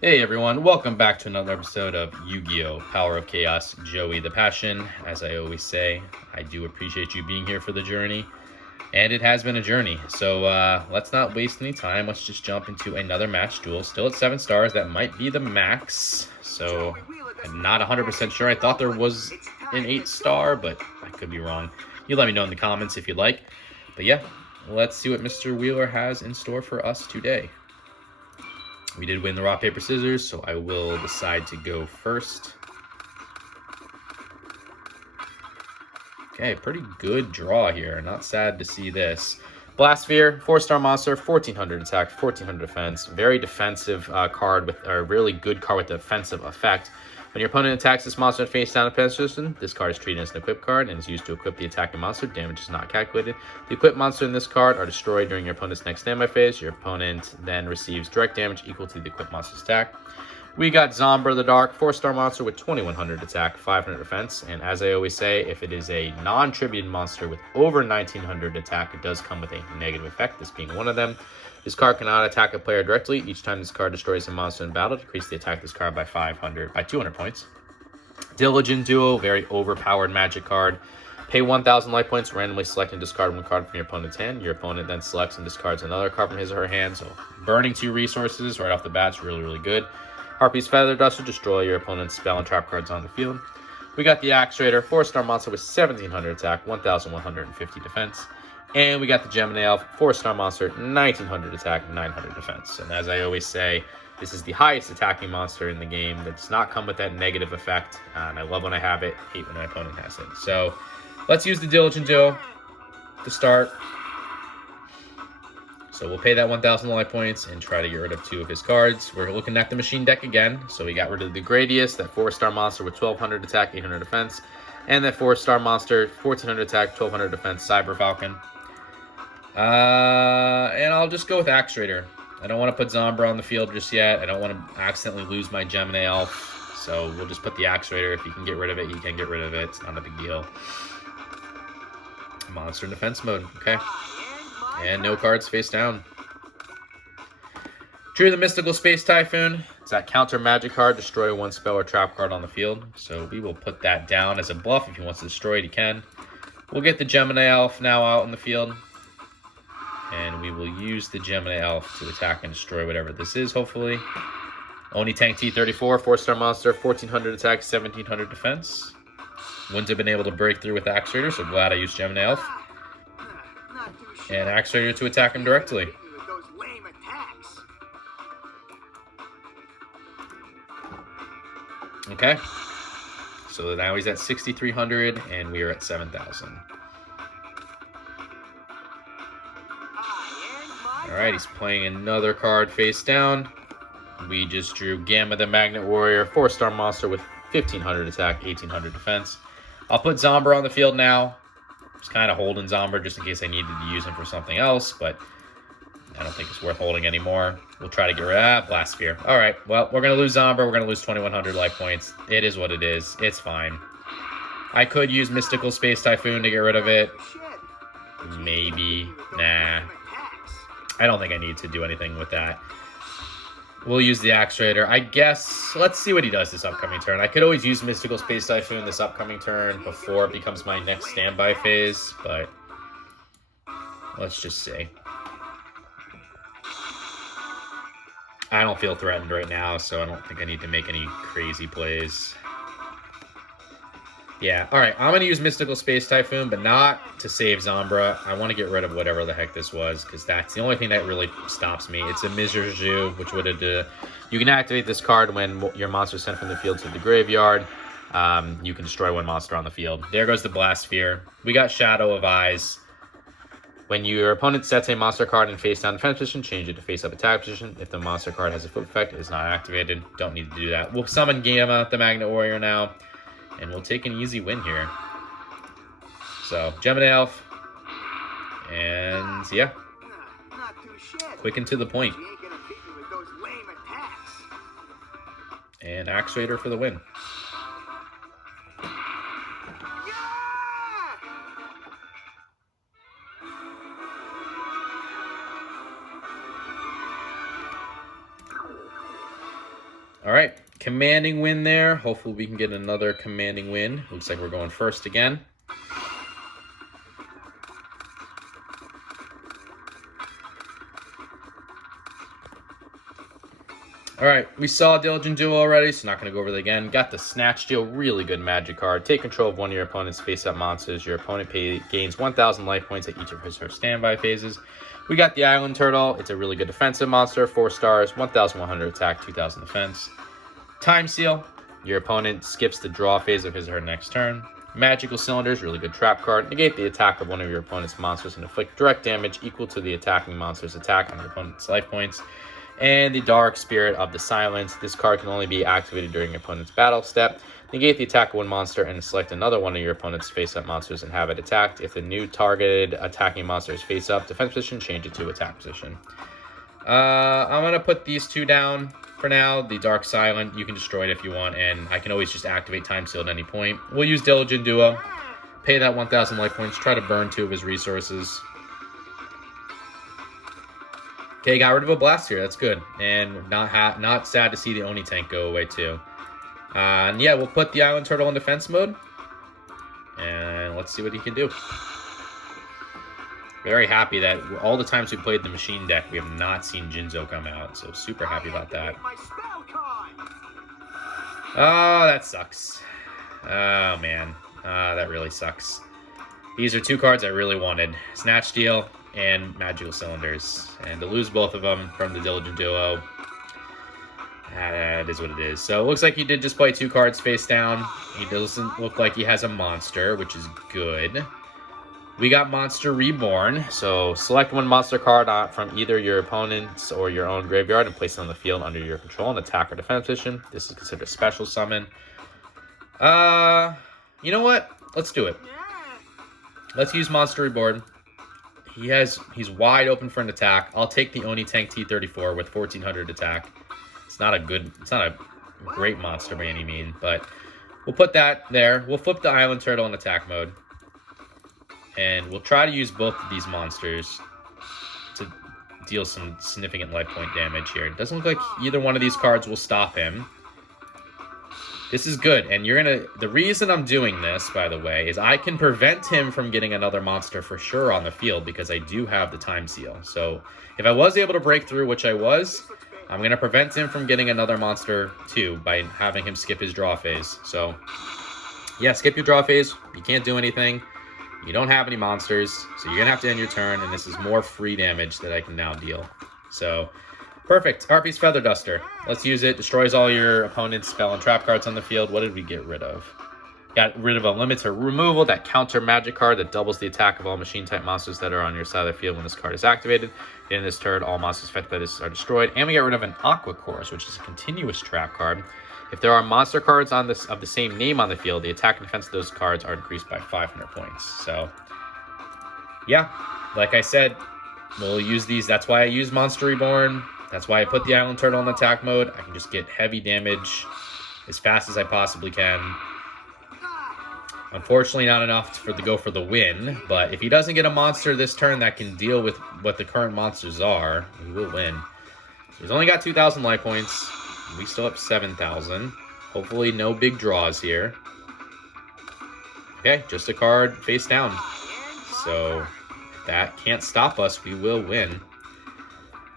Hey everyone, welcome back to another episode of Yu-Gi-Oh! Power of Chaos, Joey the Passion. As I always say, I do appreciate you being here for the journey, and it has been a journey. So let's not waste any time. Let's just jump into another match duel. Still at 7 stars, that might be the max. So I'm not 100% sure. I thought there was an 8-star, but I could be wrong. You let me know in the comments if you'd like. But yeah, let's see what Mr. Wheeler has in store for us today. We did win the rock, paper, scissors, so I will decide to go first. Okay, pretty good draw here. Not sad to see this. Blastsphere, 4-star monster, 1400 attack, 1400 defense. Very defensive card with a really good card with defensive effect. When your opponent attacks this monster in face down defense position, this card is treated as an equip card and is used to equip the attacking monster. Damage is not calculated. The equipped monster in this card are destroyed during your opponent's next standby phase. Your opponent then receives direct damage equal to the equipped monster's attack. We got Zombra the Dark, 4-star monster with 2100 attack, 500 defense. And as I always say, if it is a non-tributed monster with over 1900 attack, it does come with a negative effect, this being one of them. This card cannot attack a player directly. Each time this card destroys a monster in battle, decrease the attack of this card by 200 points. Diligent Duo, very overpowered magic card. Pay 1,000 life points, randomly select and discard one card from your opponent's hand. Your opponent then selects and discards another card from his or her hand. So burning 2 resources right off the bat is really, really good. Harpy's Feather Duster, destroy your opponent's spell and trap cards on the field. We got the Axe Raider, 4-star monster with 1700 attack, 1150 defense. And we got the Gemini Elf, 4-star monster, 1900 attack, 900 defense. And as I always say, this is the highest attacking monster in the game that does not come with that negative effect. And I love when I have it, hate when my opponent has it. So let's use the Diligent Duo to start. So we'll pay that 1,000 life points and try to get rid of 2 of his cards. We're looking at the machine deck again. So we got rid of the Gradius, that 4-star monster with 1,200 attack, 800 defense. And that 4-star monster, 1,400 attack, 1,200 defense, Cyber Falcon. And I'll just go with Axe Raider. I don't want to put Zombra on the field just yet. I don't want to accidentally lose my Gemini Elf. So we'll just put the Axe Raider. If you can get rid of it, you can get rid of it. It's not a big deal. Monster in defense mode. Okay. And no cards face down. Drew the Mystical Space Typhoon. It's that counter magic card. Destroy 1 spell or trap card on the field. So we will put that down as a bluff. If he wants to destroy it, he can. We'll get the Gemini Elf now out in the field. And we will use the Gemini Elf to attack and destroy whatever this is, hopefully. Oni Tank T-34, 4-star monster, 1,400 attack, 1,700 defense. Wouldn't have been able to break through with Axe Raider, so glad I used Gemini Elf. And Axe Raider to attack him directly. Okay. So now he's at 6,300, and we are at 7,000. Alright, he's playing another card face down. We just drew Gamma the Magnet Warrior, 4-star monster with 1,500 attack, 1,800 defense. I'll put Zombra on the field now. Just kind of holding Zombra just in case I needed to use him for something else, but I don't think it's worth holding anymore. We'll try to get rid of that. Blastsphere. Alright, well, we're going to lose Zombra. We're going to lose 2,100 life points. It is what it is. It's fine. I could use Mystical Space Typhoon to get rid of it. Maybe. Nah. I don't think I need to do anything with that. We'll use the Axe Raider. I guess, let's see what he does this upcoming turn. I could always use Mystical Space Typhoon this upcoming turn before it becomes my next standby phase, but let's just see. I don't feel threatened right now, so I don't think I need to make any crazy plays. Yeah, alright, I'm going to use Mystical Space Typhoon, but not to save Zombra. I want to get rid of whatever the heck this was, because that's the only thing that really stops me. It's a Mizurju, which would have... you can activate this card when your monster is sent from the field to the graveyard. You can destroy 1 monster on the field. There goes the Blastsphere. We got Shadow of Eyes. When your opponent sets a monster card in face-down defense position, change it to face-up attack position. If the monster card has a flip effect, it is not activated. Don't need to do that. We'll summon Gamma, the Magnet Warrior now. And we'll take an easy win here. So, Gemini Elf. And, yeah. Quick and to the point. And Axe Raider for the win. All right, commanding win there. Hopefully we can get another commanding win. Looks like we're going first again. All right, we saw Diligent Duel already, so not going to go over that again. Got the Snatch Deal, really good magic card. Take control of one of your opponent's face-up monsters. Your opponent gains 1,000 life points at each of his or her standby phases. We got the Island Turtle. It's a really good defensive monster, 4 stars, 1,100 attack, 2,000 defense. Time Seal. Your opponent skips the draw phase of his or her next turn. Magical Cylinders, really good trap card. Negate the attack of one of your opponent's monsters and inflict direct damage equal to the attacking monster's attack on your opponent's life points. And the Dark Spirit of the Silence. This card can only be activated during your opponent's battle step. Negate the attack of one monster and select another one of your opponent's face-up monsters and have it attacked. If the new targeted attacking monster is face-up defense position, change it to attack position. I'm going to put these two down for now. The Dark Silent, you can destroy it if you want, and I can always just activate Time Seal at any point. We'll use Diligent Duo. Pay that 1,000 life points. Try to burn 2 of his resources. Okay, got rid of a blast here. That's good. And not sad to see the Oni tank go away too. And yeah, we'll put the Island Turtle in defense mode. And let's see what he can do. Very happy that all the times we played the machine deck, we have not seen Jinzo come out. So super happy about that. Oh, that sucks. Oh, man. That really sucks. These are 2 cards I really wanted. Snatch Deal and Magical Cylinders. And to lose both of them from the Diligent Duo, that is what it is. So it looks like he did just play 2 cards face down. He doesn't look like he has a monster, which is good. We got Monster Reborn. So select one monster card from either your opponent's or your own graveyard and place it on the field under your control in attack or defense position. This is considered a special summon. You know what? Let's do it. Let's use Monster Reborn. He's wide open for an attack. I'll take the Oni Tank T-34 with 1,400 attack. It's not a great monster by any means, but we'll put that there. We'll flip the Island Turtle in attack mode. And we'll try to use both of these monsters to deal some significant life point damage here. It doesn't look like either one of these cards will stop him. This is good, and the reason I'm doing this, by the way, is I can prevent him from getting another monster for sure on the field because I do have the Time Seal. So if I was able to break through, which I was, I'm going to prevent him from getting another monster too by having him skip his draw phase. So yeah, skip your draw phase. You can't do anything. You don't have any monsters, so you're going to have to end your turn, and this is more free damage that I can now deal. So perfect. Harpy's Feather Duster. Let's use it. Destroys all your opponent's spell and trap cards on the field. What did we get rid of? Got rid of a limit to removal, that counter magic card that doubles the attack of all machine-type monsters that are on your side of the field when this card is activated. At the end of this turn, all monsters affected by this are destroyed. And we got rid of an Aqua Course, which is a continuous trap card. If there are monster cards of the same name on the field, the attack and defense of those cards are increased by 500 points. So, yeah, like I said, we'll use these. That's why I use Monster Reborn. That's why I put the Island Turtle in attack mode. I can just get heavy damage as fast as I possibly can. Unfortunately, not enough to go for the win. But if he doesn't get a monster this turn that can deal with what the current monsters are, he will win. He's only got 2,000 life points. We still have 7,000. Hopefully no big draws here. Okay, just a card face down. So if that can't stop us, we will win.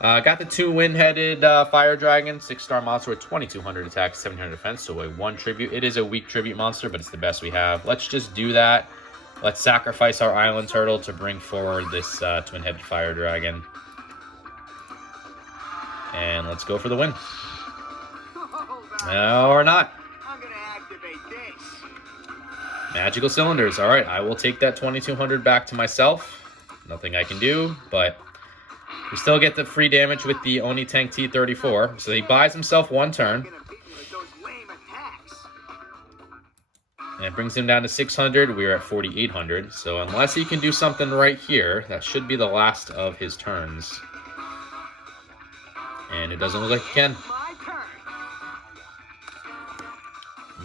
Got the 2 wind-headed Fire Dragon, 6-star monster with 2,200 attack, 700 defense, so a 1 tribute. It is a weak tribute monster, but it's the best we have. Let's just do that. Let's sacrifice our Island Turtle to bring forward this twin-headed Fire Dragon. And let's go for the win. Or not. I'm gonna activate this. Magical Cylinders. All right, I will take that 2,200 back to myself. Nothing I can do, but we still get the free damage with the Oni Tank T-34. So he buys himself 1 turn. And it brings him down to 600. We're at 4,800. So unless he can do something right here, that should be the last of his turns. And it doesn't look like he can.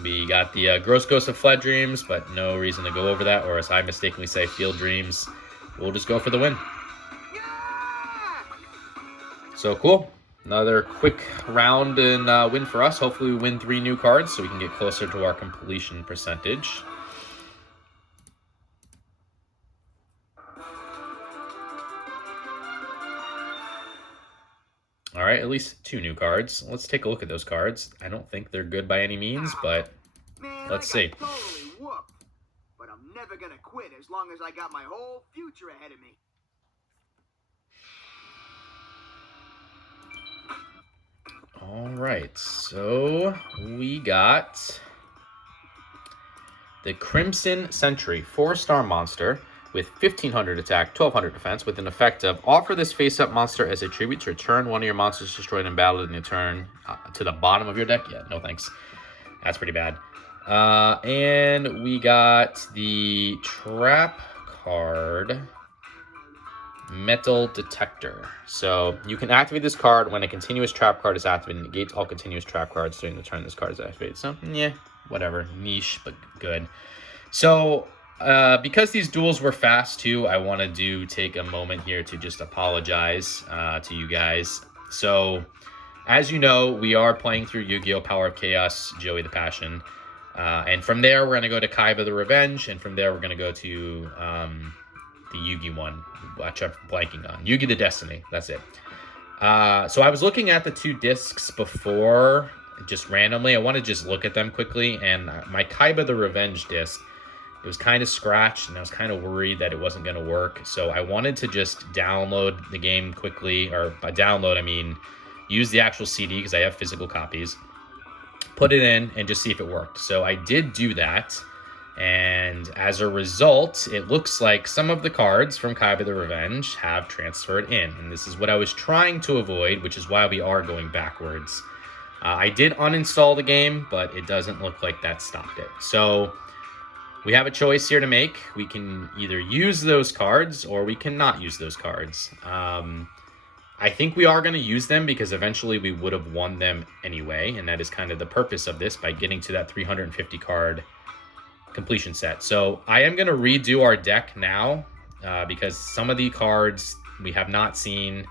We got the Gross Ghost of Fled Dreams, but no reason to go over that, or as I mistakenly say, Field Dreams. We'll just go for the win. So cool. Another quick round and win for us. Hopefully we win 3 new cards so we can get closer to our completion percentage. All right, at least 2 new cards. Let's take a look at those cards. I don't think they're good by any means, but Man, let's I see. got totally whooped. But I'm never gonna quit as long as I got my whole future ahead of me. All right, so we got the Crimson Sentry, 4-star monster with 1500 attack, 1200 defense, with an effect of offer this face-up monster as a tribute to return one of your monsters destroyed in battle in your turn to the bottom of your deck. Yeah, no thanks. That's pretty bad. And we got the trap card, Metal Detector. So you can activate this card when a continuous trap card is activated. Negates all continuous trap cards during the turn this card is activated. So, yeah, whatever. Niche, but good. So, because these duels were fast too, I want to take a moment here to just apologize to you guys. So, as you know, we are playing through Yu-Gi-Oh! Power of Chaos, Joey the Passion. And from there, we're going to go to Kaiba the Revenge. And from there, we're going to go to the Yugi one, which I'm blanking on. Yugi the Destiny, that's it. So I was looking at the 2 discs before, just randomly. I want to just look at them quickly. And my Kaiba the Revenge disc, it was kind of scratched, and I was kind of worried that it wasn't going to work. So I wanted to just download the game quickly, or by download, I mean use the actual CD because I have physical copies, put it in, and just see if it worked. So I did do that, and as a result, it looks like some of the cards from Kaiba the Revenge have transferred in, and this is what I was trying to avoid, which is why we are going backwards. I did uninstall the game, but it doesn't look like that stopped it. So we have a choice here to make. We can either use those cards or we cannot use those cards. I think we are going to use them because eventually we would have won them anyway, and that is kind of the purpose of this, by getting to that 350 card completion set. So I am going to redo our deck now because some of the cards we have not seen,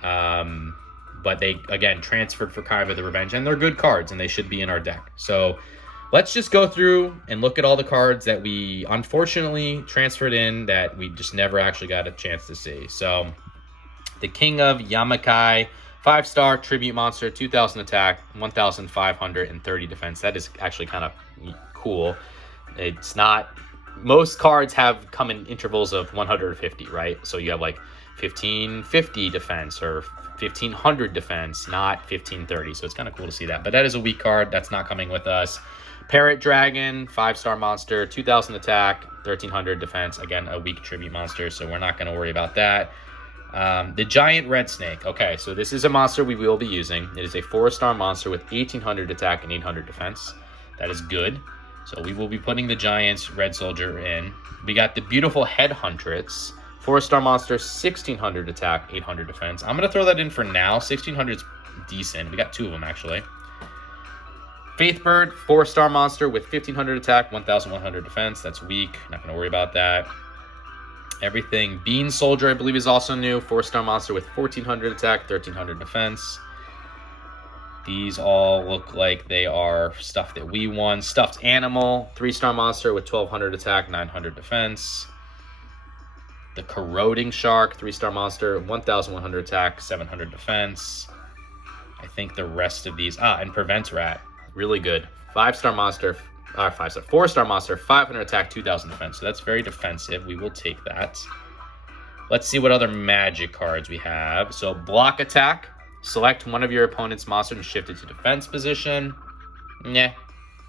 but they, again, transferred for Kaiba the Revenge, and they're good cards, and they should be in our deck. So let's just go through and look at all the cards that we unfortunately transferred in that we just never actually got a chance to see. So the King of Yamakai, 5-star tribute monster, 2000 attack, 1530 defense. That is actually kind of cool. It's not, most cards have come in intervals of 150, right? So you have like 1550 defense or 1500 defense, not 1530. So it's kind of cool to see that. But that is a weak card. That's not coming with us. Parrot Dragon, 5-star monster, 2000 attack, 1300 defense. Again, a weak tribute monster, so we're not going to worry about that. The Giant Red Snake. Okay, so this is a monster we will be using. It is a 4-star monster with 1800 attack and 800 defense. That is good. So we will be putting the Giant's Red Soldier in. We got the beautiful Headhuntress, 4-star monster, 1600 attack, 800 defense. I'm going to throw that in for now. 1600 is decent. We got 2 of them, actually. Faithbird, 4-star monster with 1500 attack, 1100 defense. That's weak. Not going to worry about that. Everything. Bean Soldier, I believe, is also new. 4-star monster with 1400 attack, 1300 defense. These all look like they are stuff that we won. Stuffed Animal, 3-star monster with 1200 attack, 900 defense. The Corroding Shark, 3-star monster, 1100 attack, 700 defense. I think the rest of these... and Prevent Rat, really good. 5-star monster, 4-star monster, 500 attack, 2000 defense. So that's very defensive. We will take that. Let's see what other magic cards we have. So Block Attack. Select one of your opponent's monster and shift it to defense position. Nah,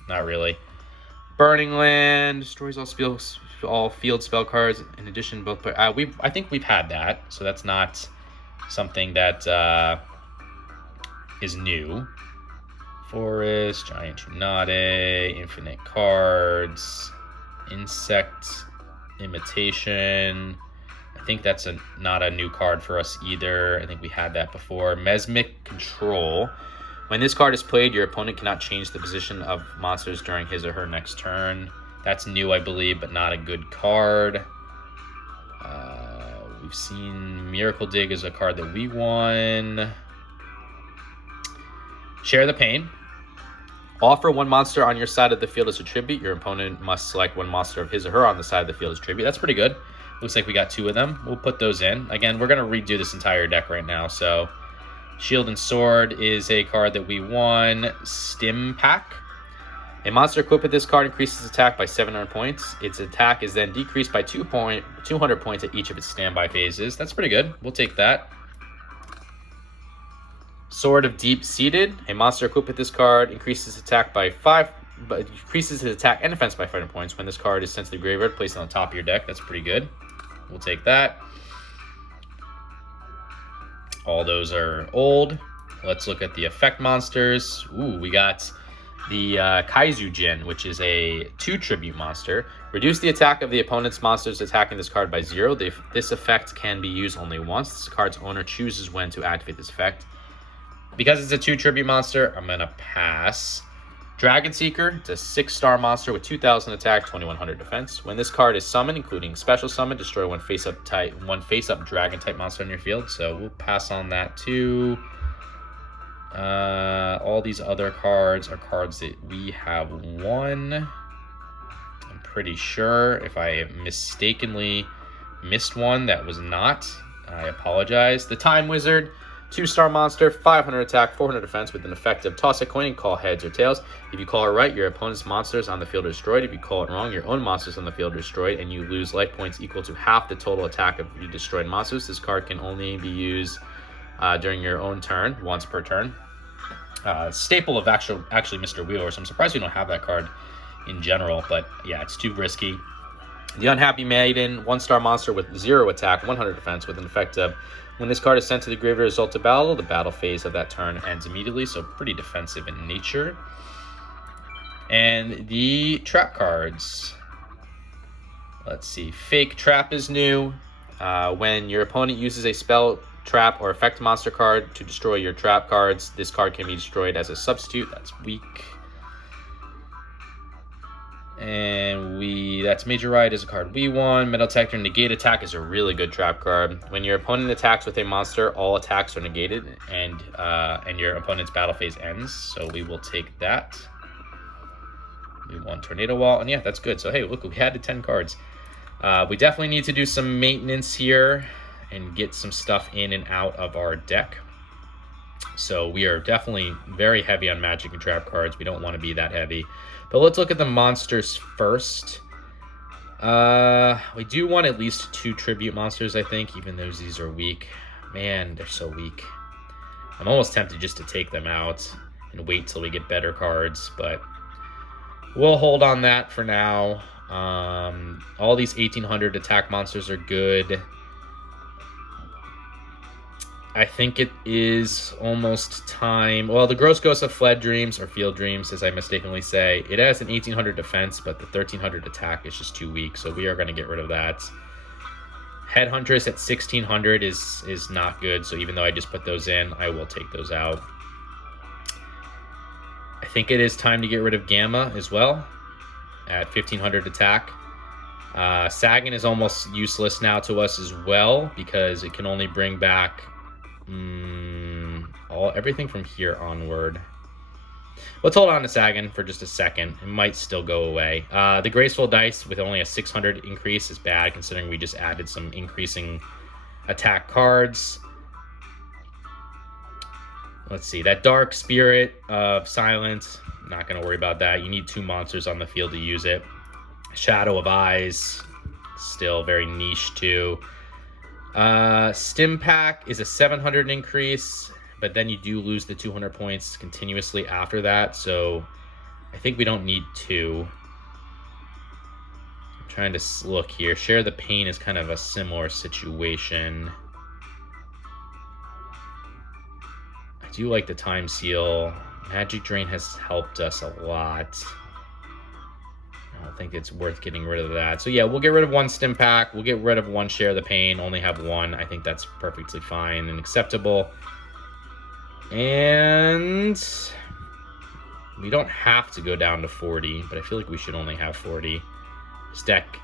not really. Burning Land. Destroys all field spell cards. In addition, both... I think we've had that. So that's not something that is new. Forest, Giant Tsunade, Infinite Cards, Insect Imitation. I think that's not a new card for us either. I think we had that before. Mesmic Control. When this card is played, your opponent cannot change the position of monsters during his or her next turn. That's new, I believe, but not a good card. We've seen Miracle Dig as a card that we won. Share the pain. Offer one monster on your side of the field as a tribute. Your opponent must select one monster of his or her on the side of the field as tribute. That's pretty good. Looks like we got 2 of them. We'll put those in. Again, we're going to redo this entire deck right now. So Shield and Sword is a card that we won. Stim Pack. A monster equipped with this card increases attack by 700 points. Its attack is then decreased by 200 points at each of its standby phases. That's pretty good. We'll take that. Sword of Deep Seated. A monster equipped with this card increases attack by 5, but increases its attack and defense by 500 points. When this card is sent to the graveyard, placed on the top of your deck. That's pretty good. We'll take that. All those are old. Let's look at the effect monsters. Ooh, we got the Kaizu Jin, which is a 2 tribute monster. Reduce the attack of the opponent's monsters attacking this card by 0. This effect can be used only once. This card's owner chooses when to activate this effect. Because it's a 2 tribute monster, I'm going to pass. Dragon Seeker. It's a 6-star monster with 2,000 attack, 2,100 defense. When this card is summoned, including special summon, destroy one face-up dragon type monster on your field. So we'll pass on that too. All these other cards are cards that we have won. I'm pretty sure. If I mistakenly missed one that was not, I apologize. The Time Wizard. 2-star monster, 500 attack, 400 defense with an effect of toss a coin and call heads or tails. If you call it right, your opponent's monsters on the field are destroyed. If you call it wrong, your own monsters on the field are destroyed, and you lose life points equal to half the total attack of your destroyed monsters. This card can only be used during your own turn, once per turn. Staple of actually Mr. Wheeler, so I'm surprised we don't have that card in general, but yeah, it's too risky. The Unhappy Maiden, 1-star monster with 0 attack, 100 defense with an effect of when this card is sent to the graveyard result to battle, the battle phase of that turn ends immediately, so pretty defensive in nature. And the trap cards. Let's see. Fake Trap is new. When your opponent uses a spell, trap, or effect monster card to destroy your trap cards, this card can be destroyed as a substitute. That's weak. And that's Major Ride is a card we won. Metal Detector Negate Attack is a really good trap card. When your opponent attacks with a monster, all attacks are negated, and your opponent's battle phase ends. So we will take that. We won Tornado Wall, and yeah, that's good. So hey, look, we added 10 cards. We definitely need to do some maintenance here and get some stuff in and out of our deck. So we are definitely very heavy on magic and trap cards. We don't want to be that heavy. But let's look at the monsters first. We do want at least 2 tribute monsters, I think, even though these are weak. Man, they're so weak. I'm almost tempted just to take them out and wait till we get better cards, but we'll hold on that for now. All these 1800 attack monsters are good. I think it is almost time. Well, the Gross Ghost of Fled Dreams, or Field Dreams, as I mistakenly say, it has an 1800 defense, but the 1300 attack is just too weak, so we are going to get rid of that. Headhuntress at 1600 is not good, so even though I just put those in, I will take those out. I think it is time to get rid of Gamma as well at 1500 attack. Sagan is almost useless now to us as well because it can only bring back everything from here onward. Let's hold on to Sagan for just a second. It might still go away. The Graceful Dice with only a 600 increase is bad considering we just added some increasing attack cards. Let's see. That Dark Spirit of Silence, not going to worry about that. You need 2 monsters on the field to use it. Shadow of Eyes, still very niche too. Stim Pack is a 700 increase, but then you do lose the 200 points continuously after that, so I think we don't need 2. I'm trying to look here. Share the Pain is kind of a similar situation. I do like the Time Seal. Magic Drain has helped us a lot. I don't think it's worth getting rid of that. So yeah, we'll get rid of 1 Stim Pack. We'll get rid of 1 Share the Pain. Only have 1. I think that's perfectly fine and acceptable. And we don't have to go down to 40, but I feel like we should only have 40. This deck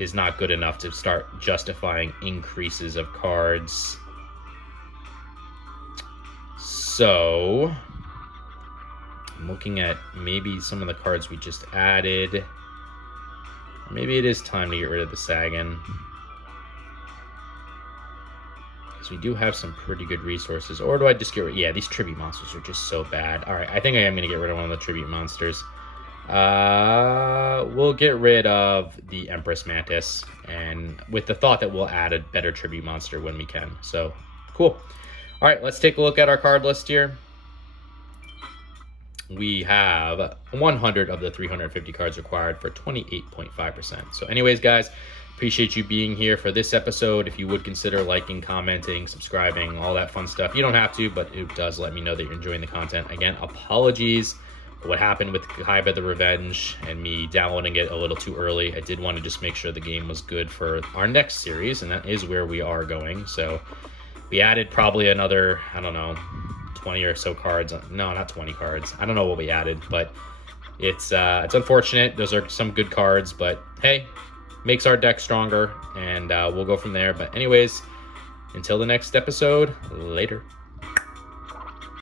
is not good enough to start justifying increases of cards. So I'm looking at maybe some of the cards we just added. Maybe it is time to get rid of the Sagan. Because we do have some pretty good resources. Or do I just get rid? Yeah, these tribute monsters are just so bad. All right, I think I am going to get rid of one of the tribute monsters. We'll get rid of the Empress Mantis, and with the thought that we'll add a better tribute monster when we can. So, cool. All right, let's take a look at our card list here. We have 100 of the 350 cards required for 28.5%. So anyways, guys, appreciate you being here for this episode. If you would consider liking, commenting, subscribing, all that fun stuff. You don't have to, but it does let me know that you're enjoying the content. Again, apologies for what happened with Kaiba the Revenge and me downloading it a little too early. I did want to just make sure the game was good for our next series, and that is where we are going. So we added probably another, I don't know, 20 or so cards. No, not 20 cards. I don't know what we added, but it's unfortunate. Those are some good cards, but hey, makes our deck stronger, and we'll go from there. But anyways, until the next episode, later.